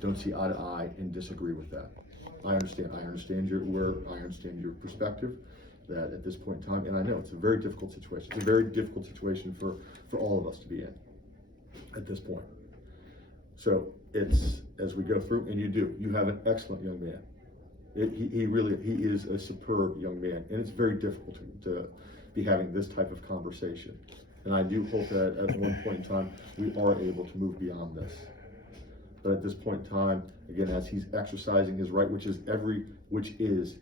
don't see eye to eye and disagree with that. I understand your perspective, that at this point in time, and I know it's a very difficult situation. It's a very difficult situation for all of us to be in at this point. So it's, as we go through, and you have an excellent young man. He is a superb young man, and it's very difficult to be having this type of conversation. And I do hope that at one point in time, we are able to move beyond this. But at this point in time, again, as he's exercising his right, which is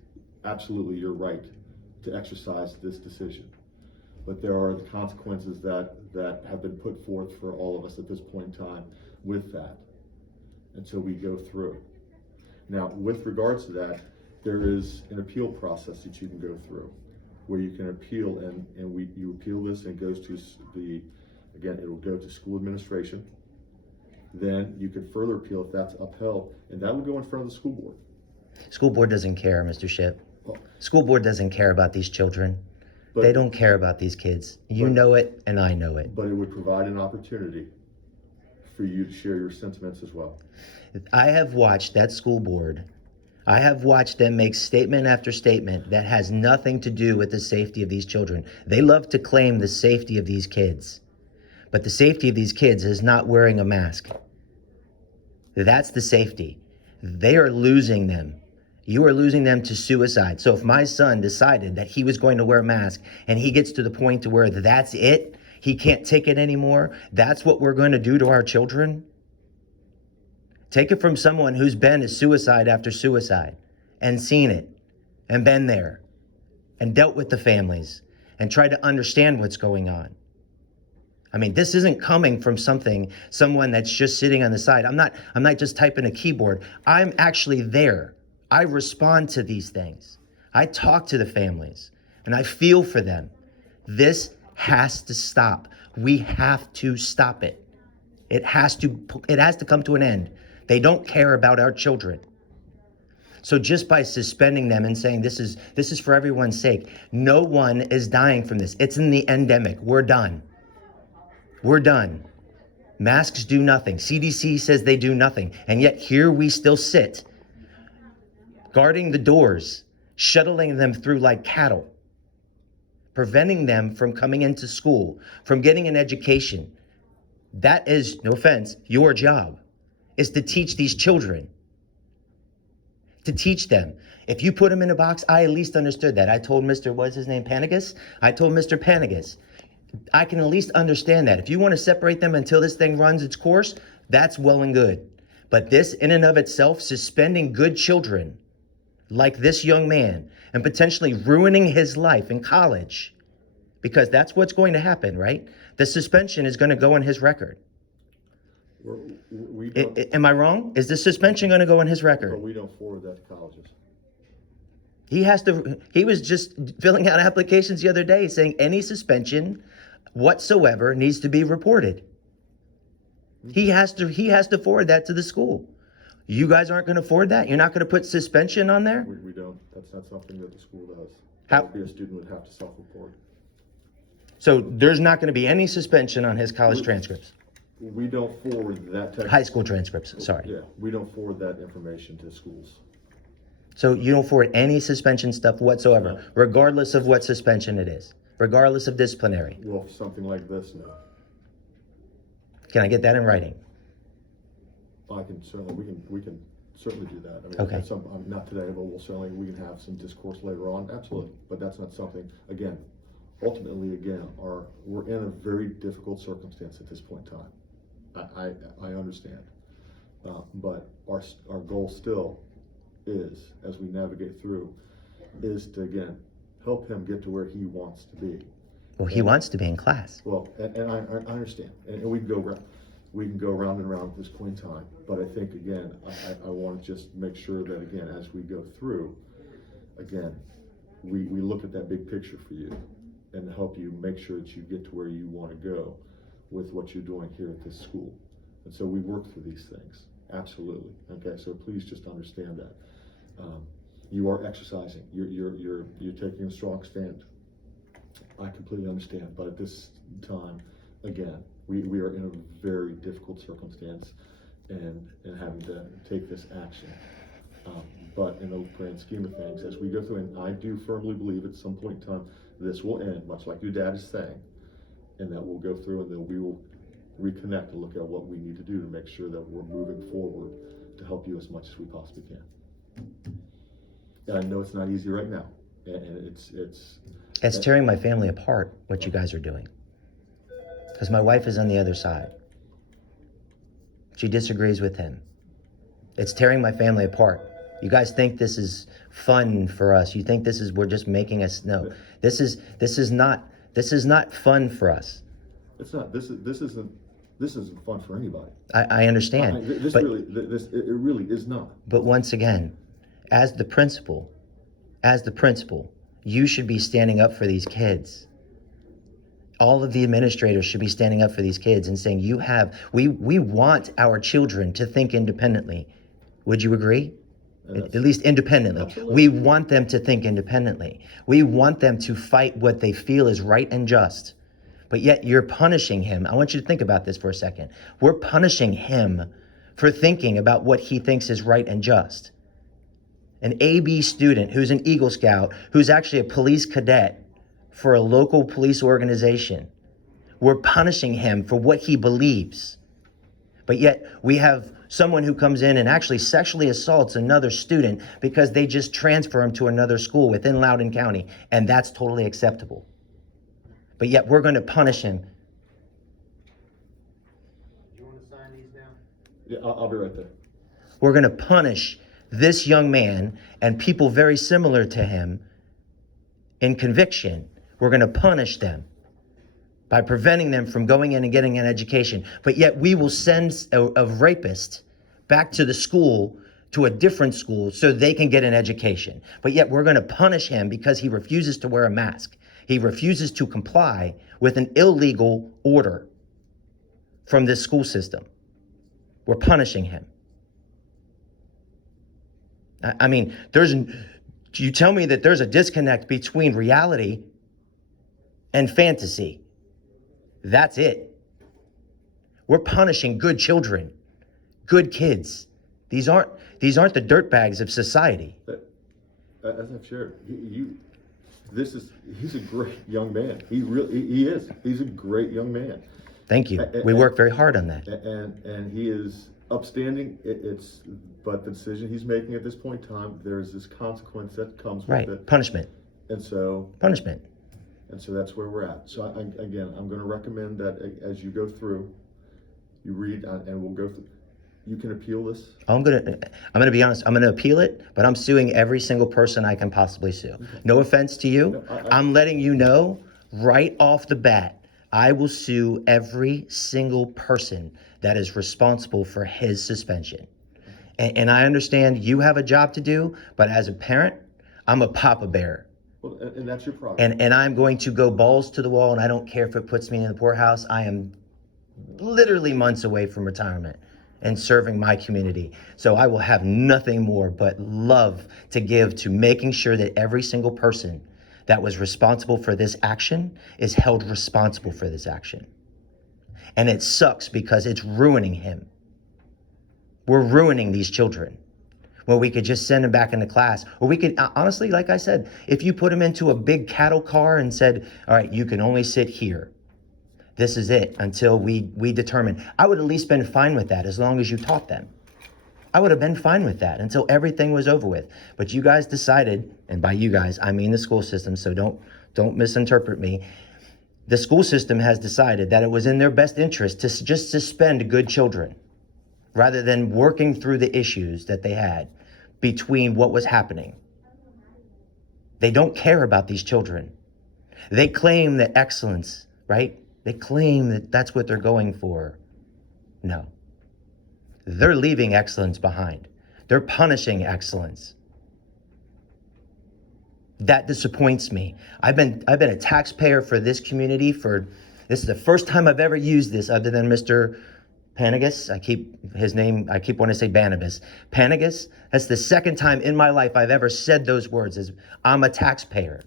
absolutely your right to exercise this decision. But there are the consequences that have been put forth for all of us at this point in time with that. And so we go through. Now, with regards to that, there is an appeal process that you can go through, where you can appeal, and you appeal this, and it goes to it'll go to school administration. Then you could further appeal if that's upheld, and that would go in front of the school board. School board doesn't care, Mr. Ship. School board doesn't care about these children. But they don't care about these kids. You know it, and I know it. But it would provide an opportunity for you to share your sentiments as well. I have watched that school board. I have watched them make statement after statement that has nothing to do with the safety of these children. They love to claim the safety of these kids, but the safety of these kids is not wearing a mask. That's the safety. They are losing them. You are losing them to suicide. So if my son decided that he was going to wear a mask and he gets to the point to where that's it, he can't take it anymore, that's what we're going to do to our children? Take it from someone who's been to suicide after suicide and seen it and been there and dealt with the families and tried to understand what's going on. I mean, this isn't coming from someone that's just sitting on the side. I'm not just typing a keyboard. I'm actually there. I respond to these things. I talk to the families and I feel for them. This has to stop. We have to stop it. It has to come to an end. They don't care about our children. So just by suspending them and saying this is for everyone's sake, no one is dying from this. It's in the endemic. We're done. We're done. Masks do nothing. CDC says they do nothing. And yet here we still sit, guarding the doors, shuttling them through like cattle, preventing them from coming into school, from getting an education. That is, no offense, your job, is to teach these children. To teach them. If you put them in a box, I at least understood that. I told what's his name, Panagas? I told Mr. Panagas, I can at least understand that. If you want to separate them until this thing runs its course, that's well and good. But this in and of itself, suspending good children like this young man and potentially ruining his life in college, because that's what's going to happen, right? The suspension is going to go on his record. Am I wrong? Is the suspension going to go on his record? But we don't forward that to colleges. He was just filling out applications the other day saying any suspension whatsoever needs to be reported. He has to forward that to the school. You guys aren't going to forward that? You're not going to put suspension on there? We don't. That's not something that the school does. How? A student would have to self-report. So there's not going to be any suspension on his college transcripts? We don't forward that. High school transcripts, sorry. Yeah, we don't forward that information to schools. So you don't forward any suspension stuff whatsoever, No. regardless of what suspension it is, regardless of disciplinary? Well, something like this, no. Can I get that in writing? We can certainly do that. I mean, Okay. Not today, but we can have some discourse later on, absolutely. But that's not something, ultimately, we're in a very difficult circumstance at this point in time. I understand. But our goal still is, as we navigate through, is to, again, help him get to where he wants to be. Well, he wants to be in class. Well, and I understand, and we can go round and round at this point in time, but I think, again, I want to just make sure that, again, as we go through, again, we look at that big picture for you and help you make sure that you get to where you want to go with what you're doing here at this school. And so we work through these things, absolutely. Okay, so please just understand that. You are exercising, you're taking a strong stand. I completely understand, but at this time, again, we are in a very difficult circumstance, and having to take this action. But in the grand scheme of things, as we go through, and I do firmly believe at some point in time, this will end, much like your dad is saying, and that we'll go through and then we will reconnect and look at what we need to do to make sure that we're moving forward to help you as much as we possibly can. And I know it's not easy right now, and It's tearing my family apart, what you guys are doing. Because my wife is on the other side. She disagrees with him. It's tearing my family apart. You guys think this is fun for us. You think we're just making us, no. This is not fun for us. It's not, this isn't fun for anybody. I understand. It really is not. But once again, as the principal, you should be standing up for these kids. All of the administrators should be standing up for these kids and saying, we want our children to think independently. Would you agree? At least independently. Absolutely. We want them to think independently. We want them to fight what they feel is right and just. But yet you're punishing him. I want you to think about this for a second. We're punishing him for thinking about what he thinks is right and just. An AB student who's an Eagle Scout, who's actually a police cadet for a local police organization. We're punishing him for what he believes. But yet we have someone who comes in and actually sexually assaults another student because they just transfer him to another school within Loudon County, and that's totally acceptable. But yet we're going to punish him. Do you want to sign these down? Yeah, I'll be right there. We're going to punish this young man and people very similar to him in conviction. We're going to punish them by preventing them from going in and getting an education. But yet we will send a rapist back to the school, to a different school, so they can get an education. But yet we're going to punish him because he refuses to wear a mask. He refuses to comply with an illegal order from this school system. We're punishing him. I mean, you tell me that there's a disconnect between reality and fantasy. That's it. We're punishing good children, good kids. These aren't the dirtbags of society. As I've shared, he's a great young man. He is. He's a great young man. Thank you. We work very hard on that. And he is upstanding. But the decision he's making at this point in time, there's this consequence that comes with it. Punishment. Punishment. And so that's where we're at. So I'm going to recommend that as you go through, you read and we'll go through. You can appeal this. I'm gonna be honest. I'm gonna appeal it, but I'm suing every single person I can possibly sue. Okay. No offense to you. No, I'm letting you know right off the bat. I will sue every single person that is responsible for his suspension. And I understand you have a job to do, but as a parent, I'm a papa bear. Well, and that's your problem. And I'm going to go balls to the wall, and I don't care if it puts me in the poorhouse. I am literally months away from retirement and serving my community. So I will have nothing more but love to give to making sure that every single person that was responsible for this action is held responsible for this action. And it sucks because it's ruining him. We're ruining these children. Well, we could just send them back into class. Or we could, honestly, like I said, if you put them into a big cattle car and said, all right, you can only sit here. This is it until we determine. I would at least been fine with that as long as you taught them. I would have been fine with that until everything was over with. But you guys decided, and by you guys, I mean the school system, so don't misinterpret me. The school system has decided that it was in their best interest to just suspend good children rather than working through the issues that they had between what was happening. They don't care about these children. They claim that excellence, right? They claim that that's what they're going for. No. They're leaving excellence behind. They're punishing excellence. That disappoints me. I've been a taxpayer for this community this is the first time I've ever used this other than Mr. Panagas. I keep wanting to say Banabas. Panagas, that's the second time in my life I've ever said those words as I'm a taxpayer.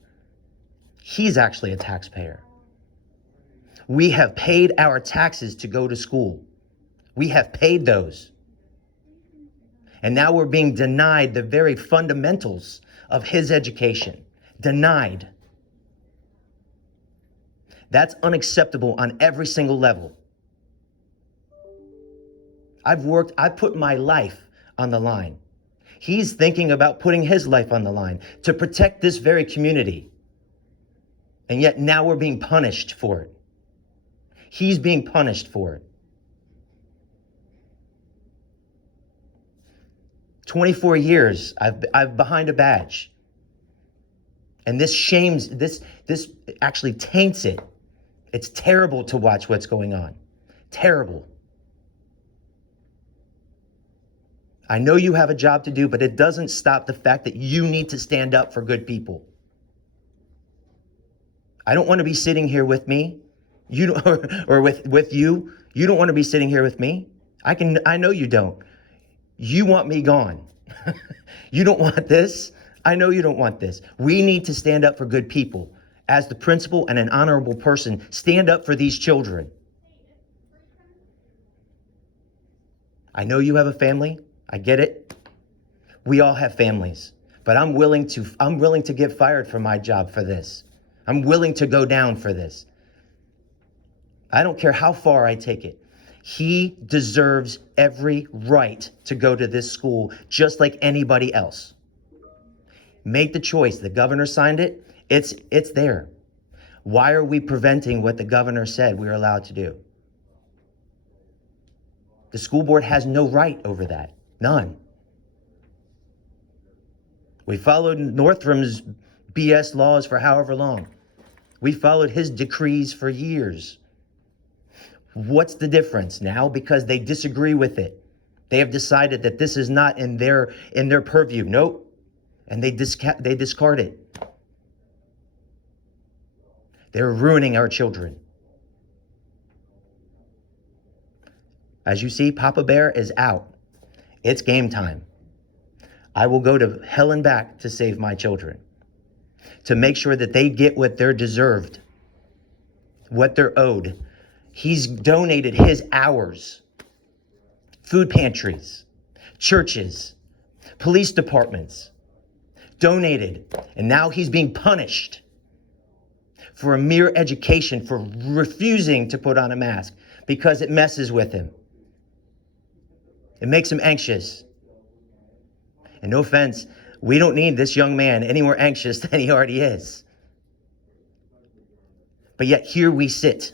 He's actually a taxpayer. We have paid our taxes to go to school. We have paid those. And now we're being denied the very fundamentals of his education. Denied. That's unacceptable on every single level. I've put my life on the line. He's thinking about putting his life on the line to protect this very community. And yet now we're being punished for it. He's being punished for it. 24 years, I've behind a badge. And this shames, this actually taints it. It's terrible to watch what's going on. Terrible. I know you have a job to do, but it doesn't stop the fact that you need to stand up for good people. I don't want to be sitting here with me, or with you. You don't want to be sitting here with me. I know you don't. You want me gone. You don't want this. I know you don't want this. We need to stand up for good people. As the principal and an honorable person, stand up for these children. I know you have a family. I get it. We all have families. But I'm willing to get fired from my job for this. I'm willing to go down for this. I don't care how far I take it. He deserves every right to go to this school just like anybody else. Make the choice. The governor signed it. It's there. Why are we preventing what the governor said we are allowed to do? The school board has no right over that. None. We followed Northrum's BS laws for however long. We followed his decrees for years. What's the difference now? Because they disagree with it. They have decided that this is not in their purview. Nope. And they discard it. They're ruining our children. As you see, Papa Bear is out. It's game time. I will go to hell and back to save my children, to make sure that they get what they're deserved, what they're owed. He's donated his hours, food pantries, churches, police departments, donated, and now he's being punished for a mere education, for refusing to put on a mask because it messes with him. It makes him anxious. And no offense, we don't need this young man any more anxious than he already is. But yet here we sit.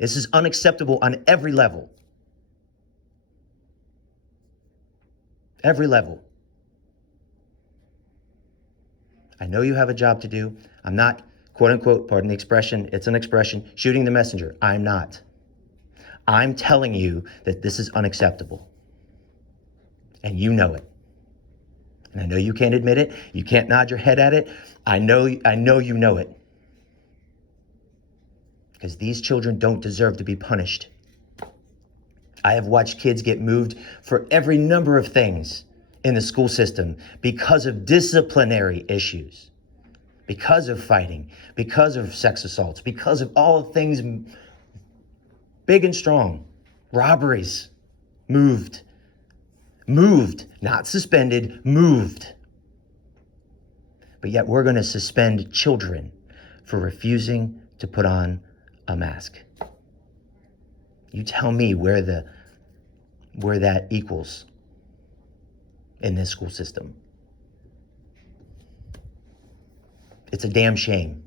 This is unacceptable on every level. Every level. I know you have a job to do. I'm not, quote unquote, pardon the expression, it's an expression, shooting the messenger. I'm not. I'm telling you that this is unacceptable. And you know it. And I know you can't admit it. You can't nod your head at it. I know you know it. Because these children don't deserve to be punished. I have watched kids get moved for every number of things in the school system because of disciplinary issues, because of fighting, because of sex assaults, because of all things big and strong. Robberies. Moved, not suspended, moved. But yet we're going to suspend children for refusing to put on a mask. You tell me where that equals in this school system. It's a damn shame.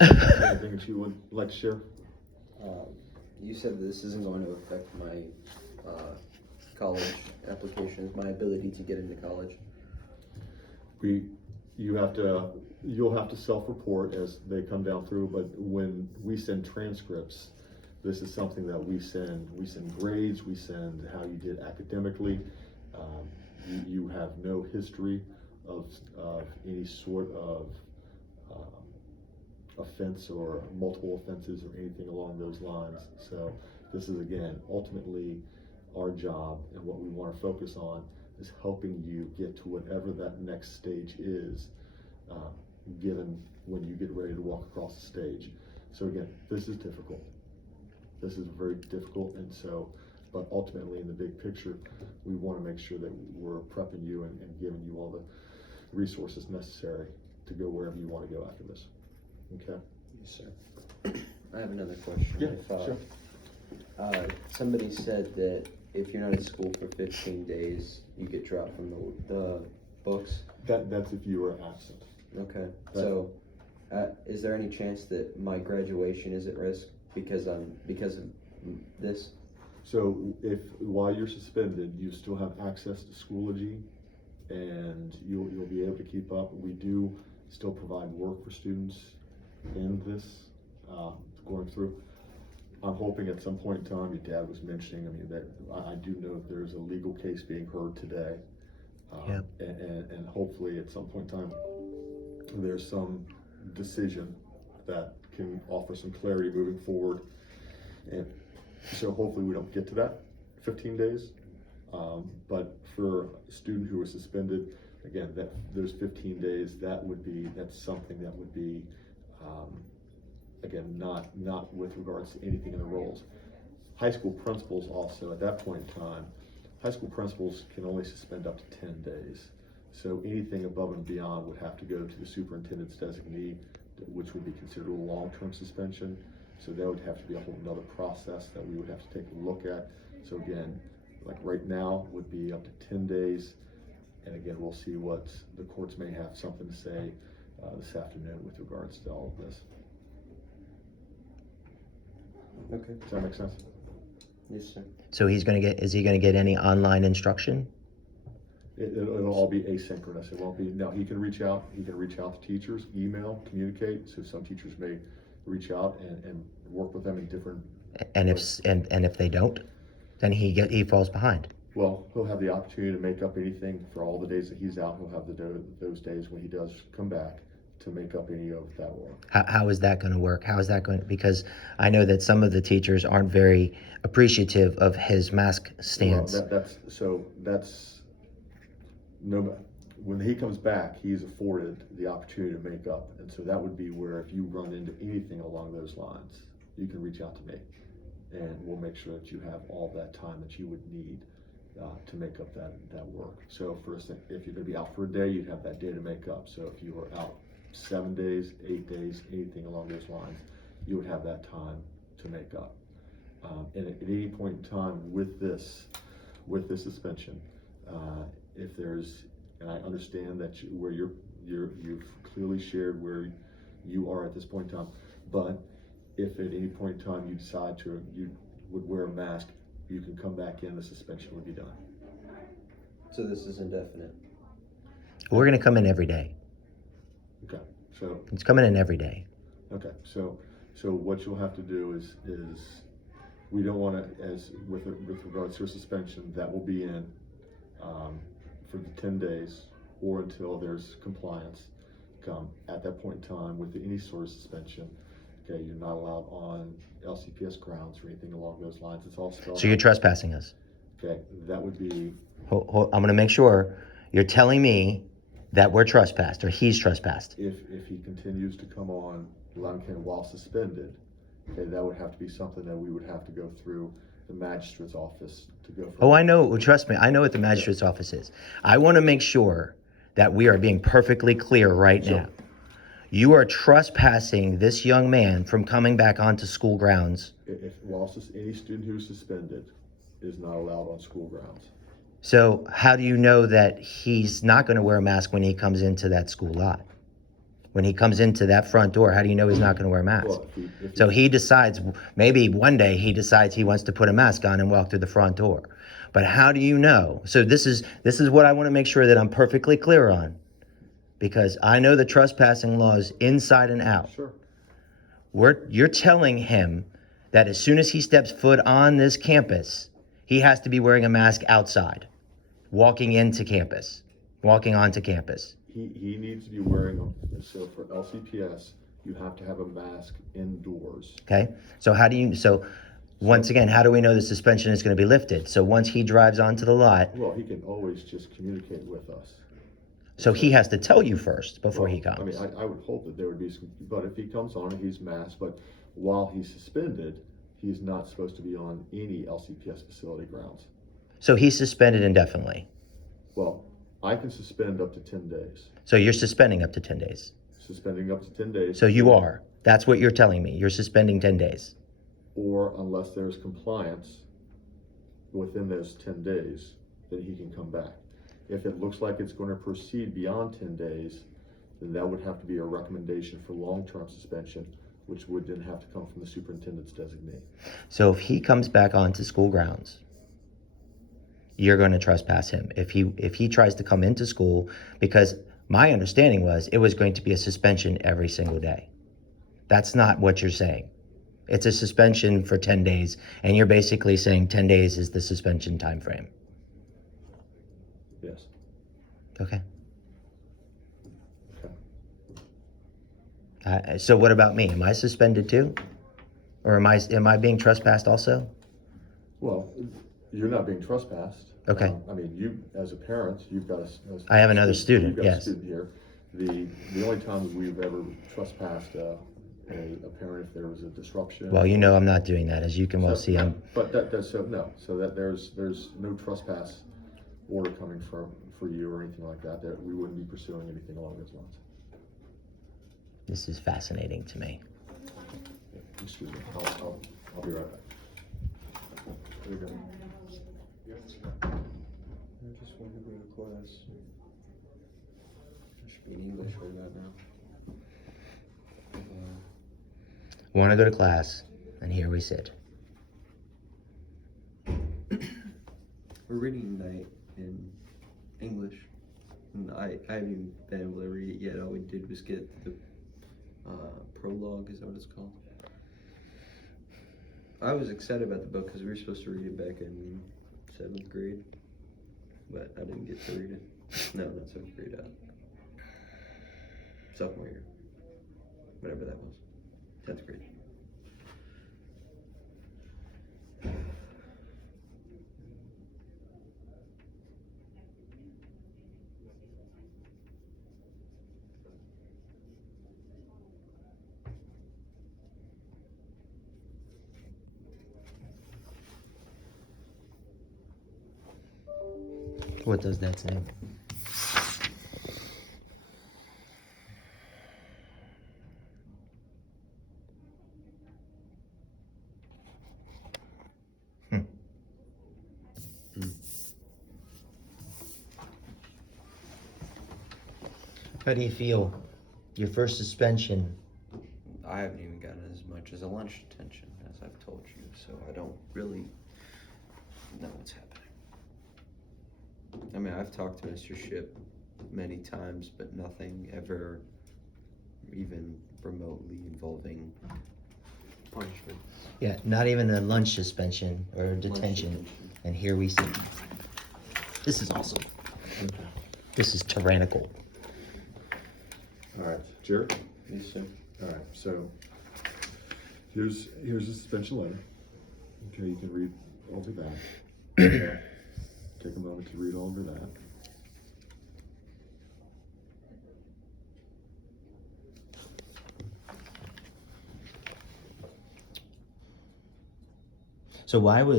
Anything that you would like to share? You said that this isn't going to affect my college applications, my ability to get into college. You'll have to self-report as they come down through, but when we send transcripts, this is something that we send grades, we send how you did academically. You have no history of any sort of offense or multiple offenses or anything along those lines. So this is, again, ultimately our job, and what we want to focus on is helping you get to whatever that next stage is. given when you get ready to walk across the stage. So again, this is difficult. This is very difficult, and so, but ultimately in the big picture, we want to make sure that we're prepping you and giving you all the resources necessary to go wherever you want to go after this. Okay? Yes, sir. I have another question. Yeah, If, sure. Somebody said that if you're not at school for 15 days, you get dropped from the books. That's if you are absent. Okay. So, is there any chance that my graduation is at risk because of this? So if while you're suspended, you still have access to Schoology, and you'll be able to keep up. We do still provide work for students in this going through. I'm hoping at some point in time, your dad was mentioning, I mean, that I do know that there's a legal case being heard today. Yep. And hopefully at some point in time, there's some decision that can offer some clarity moving forward. And so hopefully we don't get to that 15 days. But for a student who is suspended, again, that those 15 days, that's something that would be, again, not with regards to anything in the roles. High school principals also, at that point in time, high school principals can only suspend up to 10 days. So anything above and beyond would have to go to the superintendent's designee, which would be considered a long-term suspension. So that would have to be a whole nother process that we would have to take a look at. So again, like right now would be up to 10 days. And again, we'll see what the courts may have something to say this afternoon with regards to all of this. Okay. Does that make sense? Yes, sir. So is he gonna get any online instruction? It'll all be asynchronous. It won't be, now he can reach out to teachers, email, communicate. So some teachers may reach out and work with them in different. And if they don't, then he falls behind. Well, he'll have the opportunity to make up anything for all the days that he's out. He'll have those days when he does come back to make up any of that work. How is that going to work? How is that going? Because I know that some of the teachers aren't very appreciative of his mask stance. Well, that's no. When he comes back, he's afforded the opportunity to make up, and so that would be where if you run into anything along those lines, you can reach out to me, and we'll make sure that you have all that time that you would need to make up that work. So for instance, if you're going to be out for a day, you'd have that day to make up. So if you were out 7 days, 8 days, anything along those lines, you would have that time to make up. And at any point in time with this suspension, if there's, and I understand that you've clearly shared where you are at this point in time, but if at any point in time you decide you would wear a mask, you can come back in, the suspension would be done. So this is indefinite. We're going to come in every day. Okay, so. It's coming in every day. Okay, so what you'll have to do is we don't want to, as with regards to a suspension, that will be in for the 10 days or until there's compliance. At that point in time, with any sort of suspension, okay, you're not allowed on LCPS grounds or anything along those lines. It's all spelled So you're out. trespassing us. Okay, that would be, I'm going to make sure you're telling me that we're trespassed or he's trespassed. if he continues to come on Loudon County while suspended, okay, that would have to be something that we would have to go through the magistrate's office to go. Oh, I know. Trust me. I know what the magistrate's office is. I want to make sure that we are being perfectly clear right Sure. now. You are trespassing this young man from coming back onto school grounds. If any student who's suspended is not allowed on school grounds. So how do you know that he's not going to wear a mask when he comes into that school lot? When he comes into that front door, how do you know he's not going to wear a mask? Well, So he decides, maybe one day he decides he wants to put a mask on and walk through the front door. But how do you know? So this is what I want to make sure that I'm perfectly clear on. Because I know the trespassing laws inside and out. Sure. You're telling him that as soon as he steps foot on this campus, he has to be wearing a mask outside, walking onto campus. He needs to be wearing them. So for LCPS, you have to have a mask indoors. Okay? So once again, how do we know the suspension is going to be lifted? So once he drives onto the lot, Well, he can always just communicate with us. So he has to tell you first before he Well, comes. I mean, I would hope that there would be some, but if he comes on and he's masked, but while he's suspended, he's not supposed to be on any LCPS facility grounds. So he's suspended indefinitely. Well, I can suspend up to 10 days, So you're suspending up to 10 days. suspending up to 10 days. So you are. That's what you're telling me. You're suspending 10 days. Or unless there's compliance within those 10 days, then he can come back. If it looks like it's going to proceed beyond 10 days, then that would have to be a recommendation for long-term suspension, which would then have to come from the superintendent's designee. So if he comes back onto school grounds, you're going to trespass him. If he tries to come into school, because my understanding was it was going to be a suspension every single day. That's not what you're saying. It's a suspension for 10 days, and you're basically saying 10 days is the suspension time frame. Yes. Okay. Okay. So what about me? Am I suspended too? Or am I being trespassed also? Well, you're not being trespassed. Okay. I mean, you, as a parent, you've got I have another student, You've got yes. a student here. The only time we've ever trespassed a parent if there was a disruption. Well, you know I'm not doing that. As you can well see, I'm... But so that there's no trespass order coming for you or anything like that, that we wouldn't be pursuing anything along those lines. This is fascinating to me. Excuse me, I'll be right back. There you go. I just want to go to class. I should be in English right about now. Want to go to class, and here we sit. We're reading tonight in English, and I haven't even been able to read it yet. All we did was get the prologue, is that what it's called? I was excited about the book because we were supposed to read it back in 7th grade, but I didn't get to read it. No, not 7th grade, sophomore year, whatever that was, 10th grade. What does that say? How do you feel? Your first suspension. I haven't even gotten as much as a lunch detention as I've told you, so I don't really know what's happening. I mean, I've talked to Mr. Ship many times, but nothing ever even remotely involving punishment. Yeah, not even a lunch suspension or detention. And here we sit. This is awesome. This is tyrannical. All right, Jared? Yes, sir. All right, so here's the suspension letter. Okay, you can read over that. Okay. Take a moment to read over that. So why were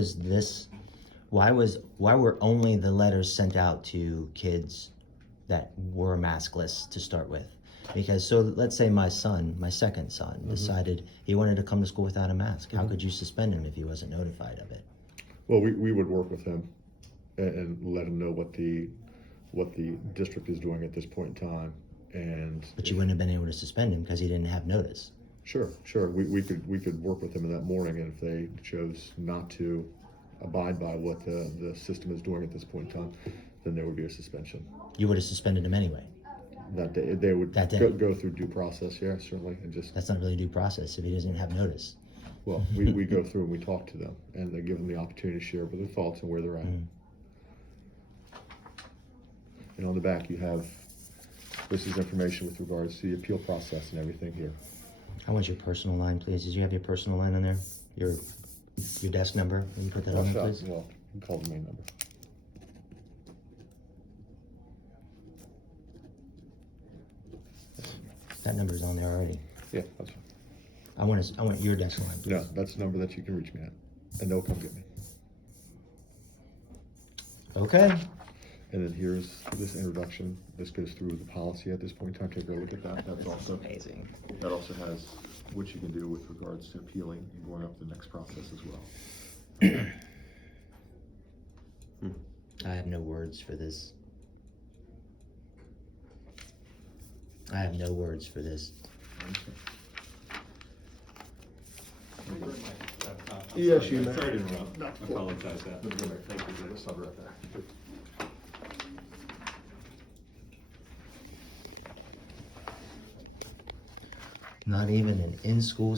only the letters sent out to kids that were maskless to start with? Because so let's say my second son, decided he wanted to come to school without a mask. How could you suspend him if he wasn't notified of it? Well, we would work with him and let him know what the district is doing at this point in time. And But you wouldn't have been able to suspend him because he didn't have notice. Sure. We could work with them in that morning, and if they chose not to abide by what the system is doing at this point in time, then there would be a suspension. You would have suspended him anyway. That day, they would That day. go through due process, yeah, certainly, and just, That's not really due process if he doesn't have notice. well, we go through and we talk to them, and they give them the opportunity to share with their thoughts and where they're at. And on the back, you have, this is information with regards to the appeal process and everything here. I want your personal line, please. Did you have your personal line on there? Your desk number? Can you put that on there, please? Well, you can call the main number. That number's on there already. Yeah, that's fine. I want your desk line, please. No, that's the number that you can reach me at, and they'll come get me. Okay. And then here's this introduction. This goes through the policy at this point in time. Take a look at that. That's also amazing. That also has what you can do with regards to appealing and going up the next process as well. I have no words for this. I have no words for this. Yes, you may. Sorry to interrupt. I apologize that. Thank you. Let's stop right there. Not even an in-school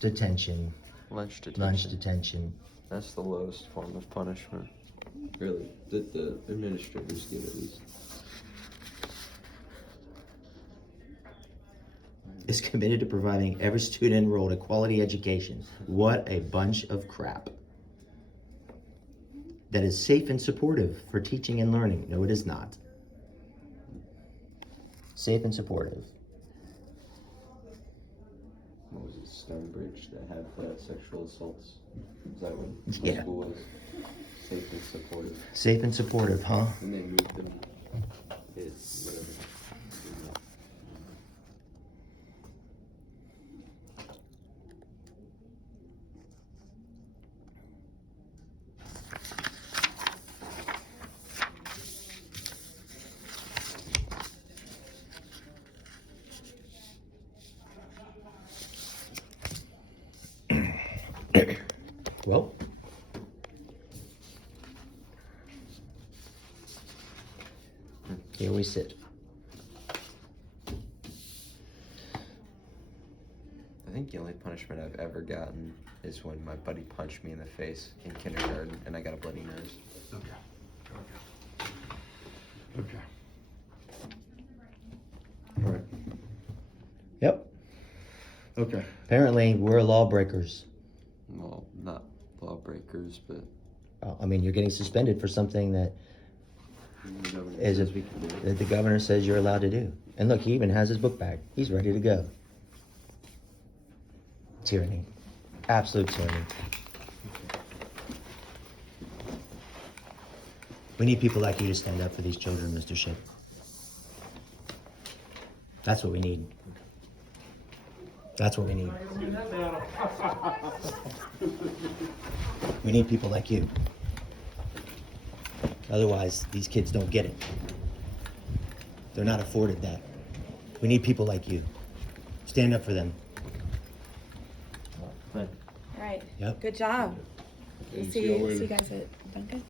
detention, Lunch detention. lunch detention. That's the lowest form of punishment. Really, that the administrators get at least. Is committed to providing every student enrolled a quality education. What a bunch of crap. That is safe and supportive for teaching and learning. No, it is not. Safe and supportive. What was it, Stonebridge, that had sexual assaults? Is that what Yeah. the school was? Safe and supportive. Safe and supportive, huh? And they moved them. It's whatever. Well, here we sit. I think the only punishment I've ever gotten is when my buddy punched me in the face in kindergarten and I got a bloody nose. Okay. All right. Yep. Okay. Apparently, we're lawbreakers. Well, not lawbreakers, but I mean, you're getting suspended for something that the governor is says we can do it. that the governor says you're allowed to do. And look, he even has his book bag. He's ready to go. Tyranny. Absolute tyranny. We need people like you to stand up for these children, Mr. Ship. That's what we need. That's what we need. We need people like you. Otherwise, these kids don't get it. They're not afforded that. We need people like you. Stand up for them. Right. Yep. Good job. Okay, See you guys at Dunkin'.